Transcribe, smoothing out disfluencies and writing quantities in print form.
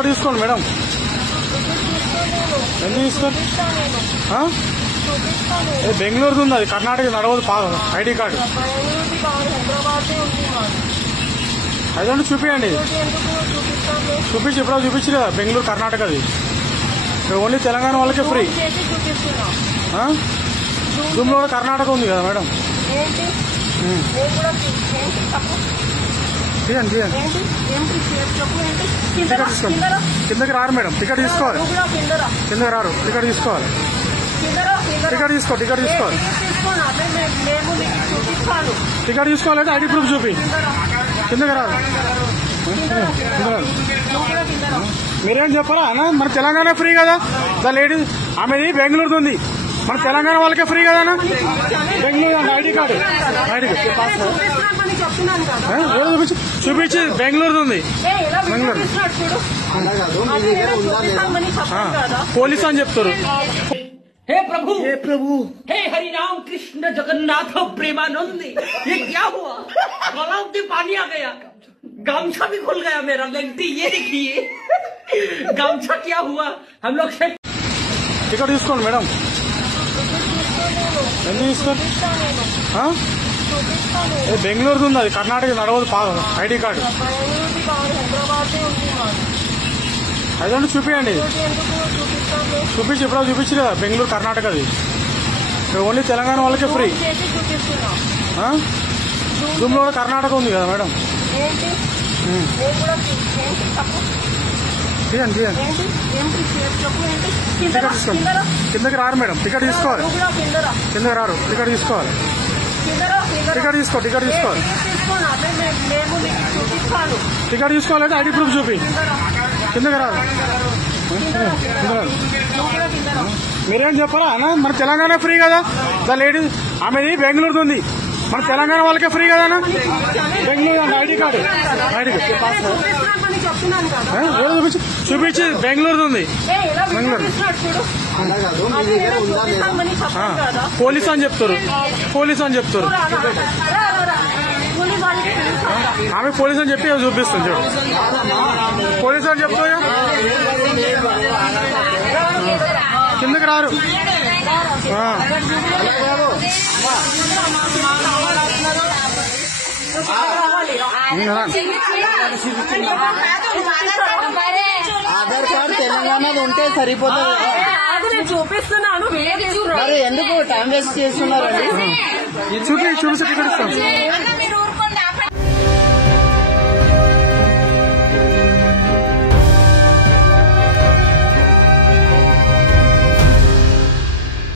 Ticket తీసుకోండి madam. ఎందుకు తీసుకోండి? బెంగళూరుది ఉంది, అది కర్ణాటక నడవదు. ఐడి కార్డు అదంటే చూపించండి. చూపించి ఎప్పుడో చూపించి కదా, బెంగళూరు కర్ణాటకది. ఓన్లీ తెలంగాణ వాళ్ళకే ఫ్రీ. జూమ్లో కూడా కర్ణాటక ఉంది కదా మేడం. తీయండి తీయండి. టికెట్ తీసుకోండి. కిందకి రారు మేడం, టికెట్ తీసుకోవాలి. కిందకి రారు, టికెట్ తీసుకోవాలి. టికెట్ తీసుకోవాలి. టికెట్ తీసుకోవాలంటే ఐడి ప్రూఫ్ చూపి. కిందకి రారు. మీరేం చెప్పారా అన్న? మన తెలంగాణ ఫ్రీ కదా. దా లేడీస్ ఆమెది బెంగళూరుది ఉంది, మన తెలంగాణ వాళ్ళకే ఫ్రీ కదా అన్న. బెంగళూరు అండి ఐడి కార్డు. చూపించి బెంగళూరుది ఉంది. బెంగళూరు పోలీసు అని చెప్తారు. हे प्रभु, हे प्रभु, हे हरि राम कृष्ण जगन्नाथ प्रेमानंद, ये क्या हुआ? गलाव से पानी आ गया, गामछा भी खुल गया मेरा। लगती ये देखिए गामछा क्या हुआ। हम लोग टिकट తీసుకోండి మేడం. ఎందుకు తీసుకోండి? బెంగళూరుది ఉంది, అది కర్ణాటక నడవదు. ఐడి కార్డు అదంటే చూపించండి. చూపించి ఎప్పుడో చూపించి కదా, బెంగళూరు కర్ణాటకది. ఓన్లీ తెలంగాణ వాళ్ళకే ఫ్రీ. జూమ్లో కూడా కర్ణాటక ఉంది కదా మేడం. తీయండి తీయండి. టికెట్ తీసుకోండి. కిందకి రారు మేడం, టికెట్ తీసుకోవాలి. కిందకి రారు, టికెట్ తీసుకోవాలి. టికెట్ తీసుకోవాలి. టికెట్ తీసుకోవాలంటే ఐడి ప్రూఫ్ చూపి. కిందకి రారు. మీరేం చెప్పారా అన్న? మన తెలంగాణ ఫ్రీ కదా. దా లేడీస్ ఆమెది బెంగళూరుది ఉంది, మన తెలంగాణ వాళ్ళకే ఫ్రీ కదా అన్న. బెంగళూరు అండి ఐడి కార్డు. చూపించి బెంగళూరుది ఉంది. బెంగళూరు పోలీసు అని చెప్తారు. ఆమె పోలీసు అని చెప్పి చూపిస్తుంది. చూడు, పోలీసు అని చెప్తారు. కిందకి రారు. ఆధార్ కార్డు తెలంగాణది ఉంటే సరిపోతుంది. చూపిస్తున్నాను, మరి ఎందుకు టైం వేస్ట్ చేస్తున్నారండి? చూపించి టికెట్ ఇస్తాను.